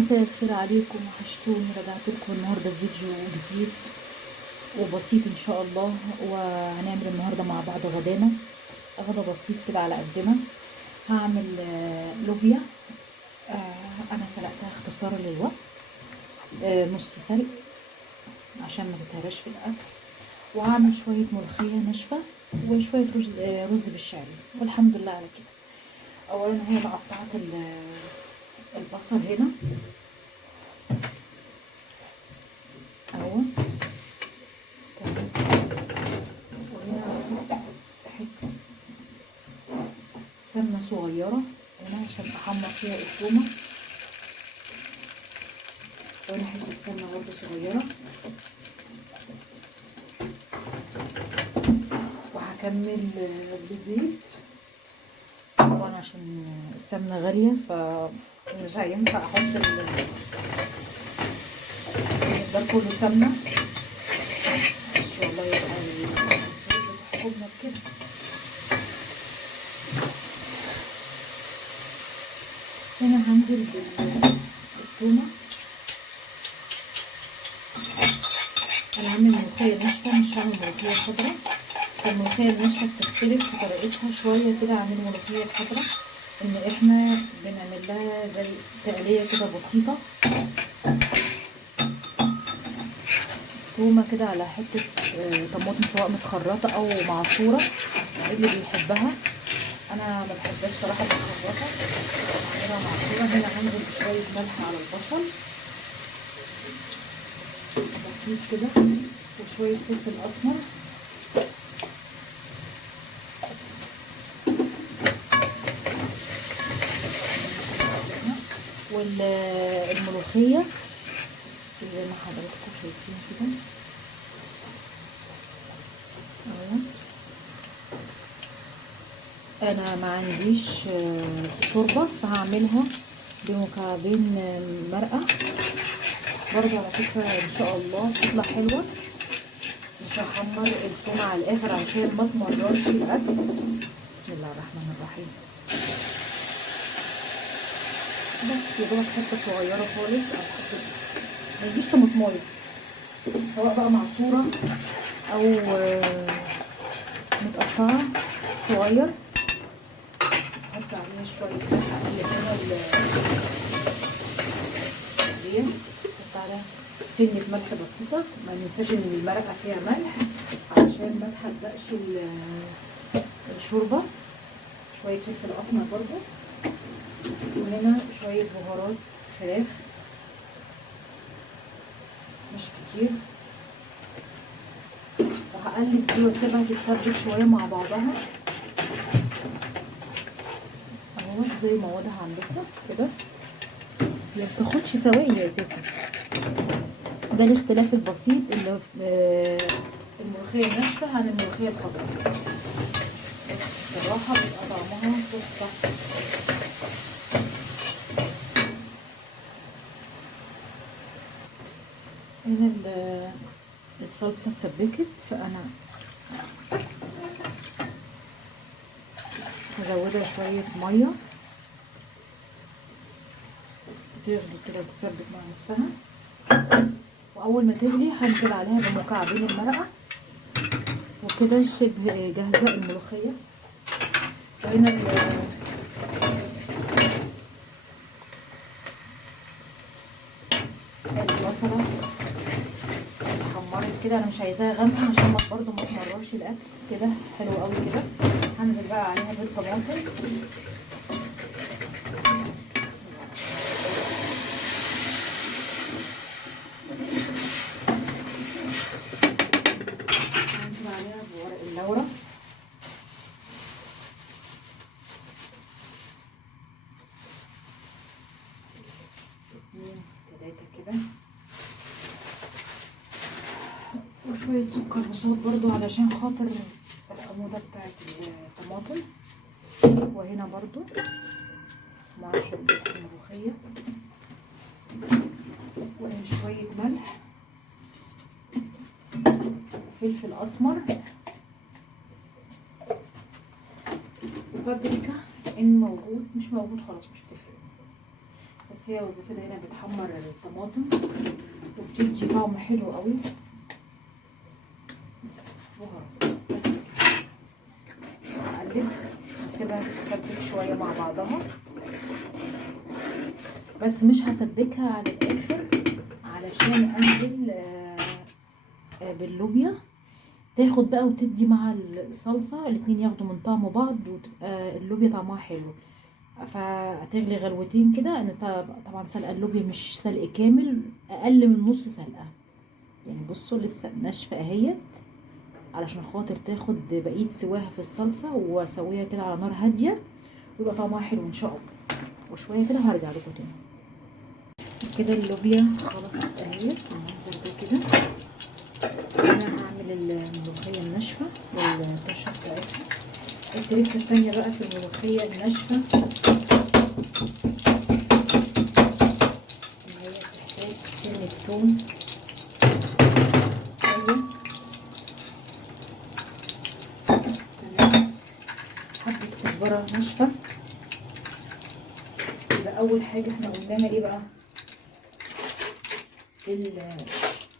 مساء الخير عليكم، وحشتوني. رجعت لكم النهارده بفيديو جديد وبسيط ان شاء الله. وهنعمل النهارده مع بعض غدانا، غدا بسيط كده على قدنا. هعمل لوبيا. انا سلقتها اختصارا للوقت، نص سلق عشان ما تتهراش في الاكل. وهعمل شويه ملوخيه ناشفه وشويه رز بالشعريه، والحمد لله على كده. اولا هي قطعت البصل هنا اهو، وهنا حته سمنه صغيره هنا عشان احمر فيها التومه، وهنا حته سمنه برضه صغيره. وهكمل بزيت طبعا عشان السمنه غاليه، فمش هينفع احط ده كله سمنه. ان شاء الله يبقى بتحكمنا بكده. هنا هنزل بالتومه. انا هعمل ملوخيه ناشفه، مش هعمل ملوخيه خضراء. الملوخيه الناشفه بتختلف في طريقتها شويه كده عن الملوخيه الخضراء، ان احنا بنعمل لها زي تقليه كده بسيطه، تومه كده على حته طماطم سواء متخرطه او معصوره، اللي بيحبها. انا ما بحبهاش صراحه متخرطه، بعملها معصوره. هنا هنزل بشويه ملح على البصل بسيط كده، وشويه فلفل اسمر، والملوخيه زي ما حضراتكم شايفين كده اهو. انا ما عنديش شوربه، فهعملها بمكعبين مرقه برضه على فكره، ان شاء الله تطلع حلوه. مش هحمر الثوم على الاخر عشان ما تمررش الاكل. بسم الله الرحمن الرحيم. بس يا دوبك حته صغيره خالص، او حته ما يجيش طماطمايه، سواء بقى معصوره او متقطعه صغير. احط عليها شويه ملح اقلب هنا دي، احط عليها سنه ملح بسيطه. ما ننساش ان المرقه فيها ملح علشان ما تحرقش الشوربه. شويه فلفل اسمر برضو، وهنا شويه بهارات فراخ مش كتير. وهقلب دي واسيبها تتسبك شويه مع بعضها اهو، زي ما واضح عندكم كده. ما بتاخدش ثواني اساسا. ده الاختلاف البسيط اللي في الملوخيه الناشفه عن الملوخيه الخضراء. بصراحه بيبقى طعمها تحفه. هنا الصلصه اتسبكت، فانا هزودها شويه ميه تغلي كده وتتسبك مع نفسها. واول ما تغلي هنزل عليها بمكعبين المرقه، وكده شبه جاهزه الملوخيه. هنا البصله اتحمرت كده، انا مش عايزاها غامقه عشان برضو ما تمررش الاكل. كده حلو قوي كده. هنزل بقى عليها بالطماطم. هنزل عليها بورق اللورة، تلاتة كده، وشوية سكر بسيط برضو علشان خاطر الحموضة بتاعت الطماطم. وهنا برضو مع شوربة الملوخية، وشوية ملح وفلفل أسمر وبابريكا، إن موجود مش موجود خلاص مش هتفرق، بس بس هي وظيفتها هنا بتحمر الطماطم وبتدي طعم حلو قوي. بس بهارات بس كده. اقلب واسيبها تتسبك شويه مع بعضها، بس مش هسبكها على الاخر علشان انزل باللوبيا تاخد بقى وتدي مع الصلصه، الاتنين ياخدوا من طعم بعض وتبقى اللوبيا طعمها حلو. فهتغلي غلوتين كده. انا طبعا سلقه اللوبيا مش سلق كامل، اقل من نص سلقه يعني. بصوا لسه ناشفه اهيت علشان خاطر تاخد بقيه سواها في الصلصه، واسويها كده على نار هاديه ويبقى طعمها حلو ان شاء الله. وشويه كده هرجع لكم تاني. كده اللوبيا خلاص اهيت المنظر ده كده. انا هعمل الملوخيه الناشفه والطشه بتاعتها. التركه الثانيه بقى في الملوخيه الناشفه اللي هي بتحتاج سنه ثوم حبه كزبره ناشفه. يبقى اول حاجه احنا قلناها ايه بقى؟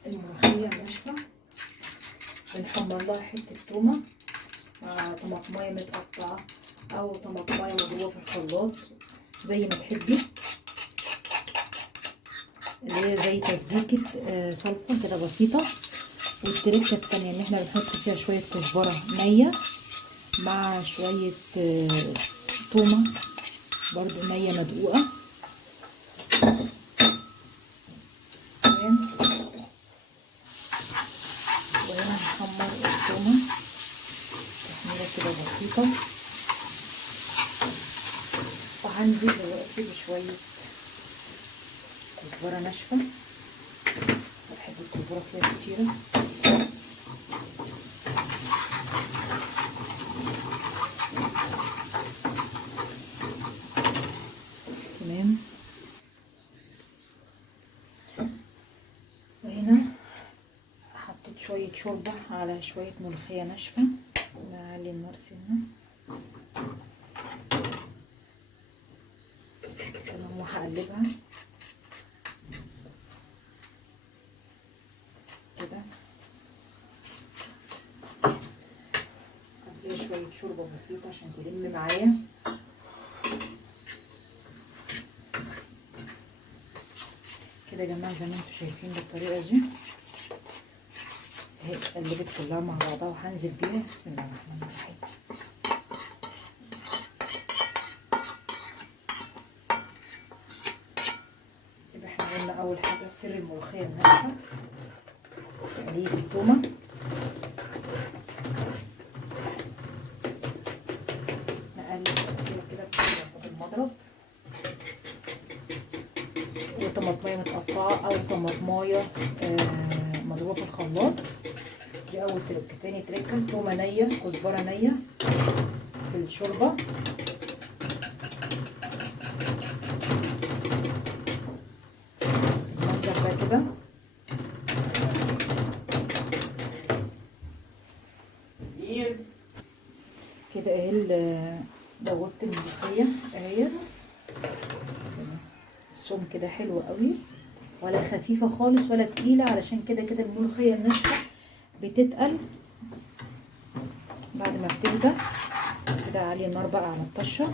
الملوخيه الناشفه بنحمر لها حته تومه مع طماطمايه متقطعه او طماطمايه مضروبه في الخلاط زي ما تحبي، اللي هي زي تسبيكه صلصه كده بسيطه. والتركه التانيه ان احنا بنحط فيها شويه كزبره نيه مع شويه تومه برضو نيه مدقوقه. تمام. وهنا نحمر التومه تحميره كده بسيطه، وهنزل دلوقتي بشويه كزبره ناشفه. بحب الكزبره فيها كتيره. تمام. وهنا حطيت شويه شوربه على شويه ملوخيه ناشفه. نعلي النار سنه. تمام. وهقلبها كده. اديها شويه شوربه بسيطه عشان تلم معايا. كده يا جماعه زي ما انتم شايفين بالطريقه دي اهي اتقلبت كلها مع بعضها، وهنزل بيها. بسم الله الرحمن الرحيم. يبقى احنا قلنا اول حاجه سر الملوخيه الناشفه تقليه التومه. نقلب كده بالمضرب. وطماطمايه متقطعه او طماطمايه مضروبه في الخلاط. دي اول تركه. تاني تركه تومه نيه كزبره نيه في الشوربه. المنظر ده كده. كده اهي دوبت الملوخيه اهي. الصوم كده حلو قوي، ولا خفيفه خالص ولا تقيله، علشان كده كده الملوخيه الناشفه بتتقل بعد ما بتهدى. كده اعلي النار بقى على الطشه،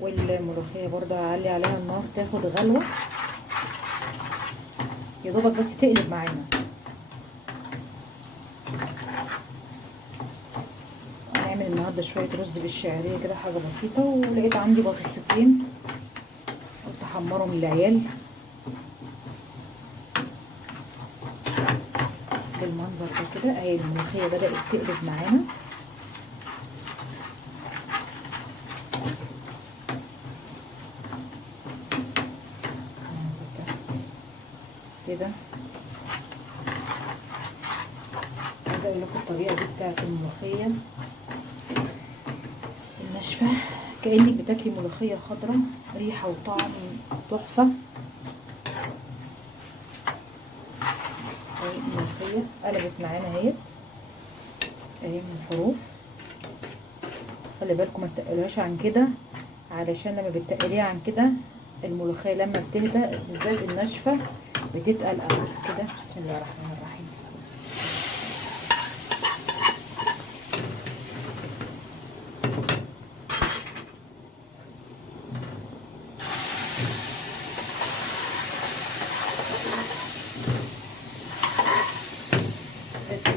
والملوخيه برضه اعلي عليها النار تاخد غلوه يا دوبك بس تقلب معانا. هنعمل النهارده شويه رز بالشعريه كده حاجه بسيطه. ولقيت عندي بطاطستين قلت احمرهم للعيال بالمنظر ده كده. اهي الملوخيه بدات تقلب معانا. كده عايزه اقول لكم الطريقه دي بتاعت الملوخيه الناشفه كانك بتاكلي ملوخيه خضراء، ريحه وطعم تحفه. اهي الملوخيه قلبت معانا اهي من الحروف. خلي بالكم ما تقلوهاش عن كده، علشان لما بتقليها عن كده الملوخيه لما بتهدى بالذات الناشفه بتتقل قوي كده. بسم الله الرحمن الرحيم.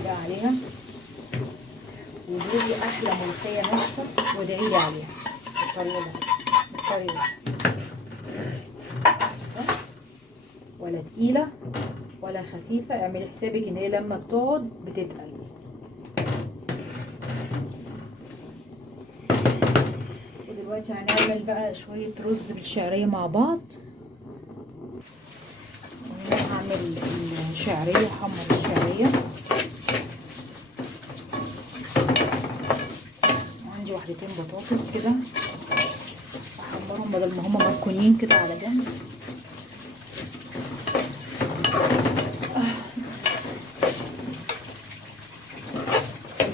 بقى عليها ودي احلى ملوخيه ناشفه وادعي لي عليها بالطريقه ولا تقيله ولا خفيفه. اعملي حسابك ان هي لما بتقعد بتتقل. ودلوقتي هنعمل بقى شويه رز بالشعريه مع بعض. هعمل الشعريه، حمر الشعريه. عندي وحدتين بطاطس كده احمرهم بدل ما هما مركونين كده على جنب.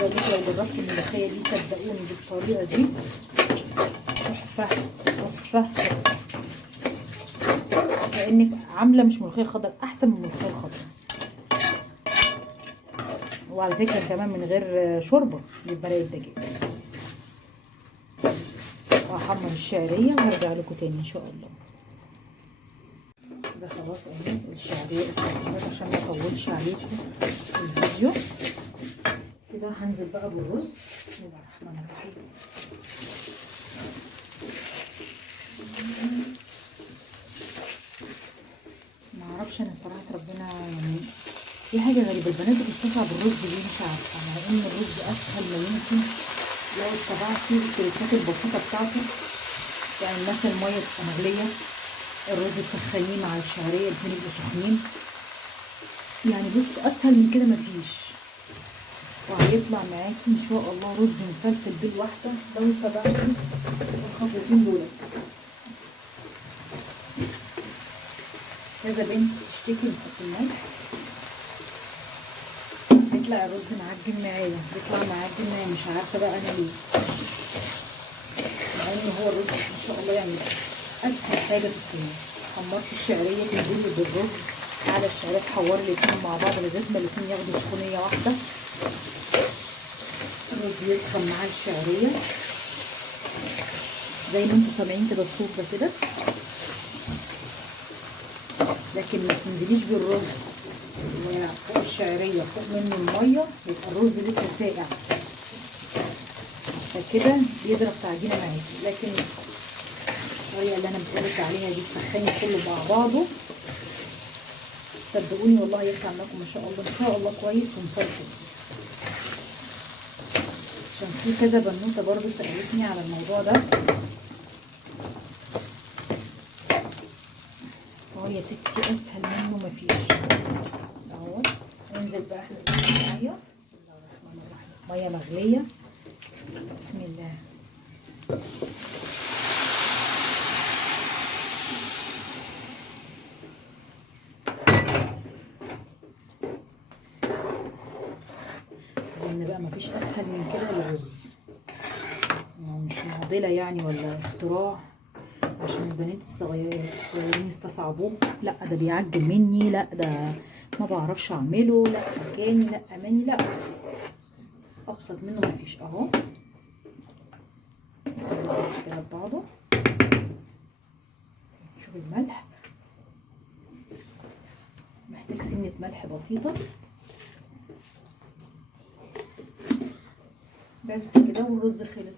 لو جربتوا الملوخيه دي صدقوني بالطريقه دي تحفه تحفه، كأنك عامله مش ملوخيه خضر، احسن من الملوخيه الخضر. وعلى فكره كمان من غير شوربه للبرايه الدجاج. هحمر الشعريه وهرجع لكم تاني ان شاء الله. كده خلاص اهي الشعريه اتحمرت عشان ما اطولش عليكم الفيديو. كده هنزل بقى بالرز. بسم الله الرحمن الرحيم. ما اعرفش انا صراحه ربنا يعني في حاجه غريبه، البنات بتستصعب الرز ليه مش عارفه، مع ان الرز اسهل ما يمكن لو اتبعتي التريكات البسيطه بتاعته. يعني مثلا الميه تبقى مغليه، الرز تسخنيه مع الشعريه الاتنين يبقوا سخنين. يعني بص اسهل من كده مفيش، وهيطلع معاكي ان شاء الله رز مفلفل بالواحده لو اتبعتي الخطوتين دول. كذا بنت تشتكي من حط الملح بيطلع الرز معجن معايا، بيطلع معجن معايا مش عارفه بقى انا ليه، مع ان هو الرز ان شاء الله يعني اسهل حاجه في الدنيا. حمرت الشعريه تنزلي بالرز على الشعريه، تحوري الاتنين مع بعض لغايه ما الاتنين ياخدوا سخونيه واحده. الرز يسخن مع الشعريه زي ما انتم سامعين كده الصوت ده كده، لكن ما تنزليش بالرز وفوق الشعريه فوق منه الميه يبقى الرز لسه ساقع، فكده بيضرب تعجينه معاكي. لكن الطريقه اللي انا بقولك عليها دي تسخني كله مع بعضه، صدقوني والله يطلع معاكم ما شاء الله ان شاء الله كويس ومفلفل. عشان في كذا بنوته برضو سالتني على الموضوع ده. يا ستي اسهل منه مفيش. اهو ننزل بقى احنا بالميه. بسم الله الرحمن الرحيم. ميه مغليه. بسم الله. اظن بقى مفيش اسهل من كده الرز، مش معضله يعني ولا اختراع عشان البنات الصغيرين يستصعبوه. لا ده بيعجل مني، لا ده ما بعرفش اعمله، لا مكاني، لا اماني، لا ابسط منه مفيش. اهو بس كده ببعضه. شوف الملح محتاج سنه ملح بسيطه بس كده، والرز خلص.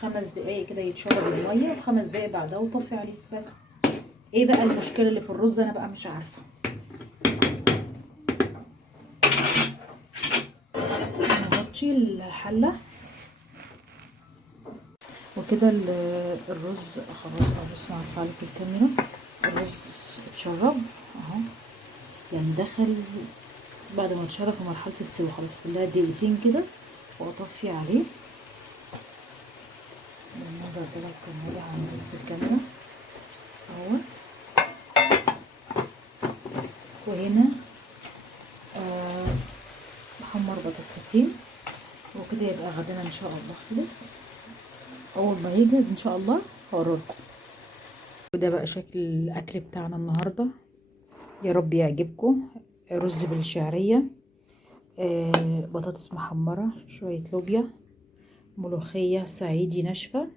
5 دقايق كده يتشرب الميه، و5 دقايق بعدها وطفي عليه بس. ايه بقى المشكله اللي في الرز؟ انا بقى مش عارفه. نغطي الحله وكده. الرز خلاص. بصوا هرفع لكم الكاميرا. الرز اتشرب اهو، يعني دخل بعد ما اتشرب في مرحله السوا خلاص، كلها دقيقتين كده واطفي عليه. بالنظر ده لو كان عندك في الكاميرا اهو. وهنا بحمر بطاطستين وكده يبقى غدانا ان شاء الله خلص. اول ما يجهز ان شاء الله هوريكم. وده بقى شكل الاكل بتاعنا النهارده، يا رب يعجبكم. رز بالشعريه، بطاطس محمره، شويه لوبيا، ملوخيه صعيدي ناشفه.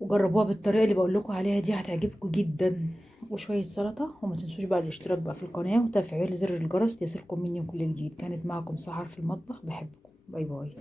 وجربوها بالطريقه اللي بقول لكم عليها دي، هتعجبكم جدا. وشويه سلطه. وما تنسوش بقى الاشتراك بقى في القناه وتفعيل زر الجرس ليصلكم مني كل جديد. كانت معكم سحر في المطبخ، بحبكم، باي باي.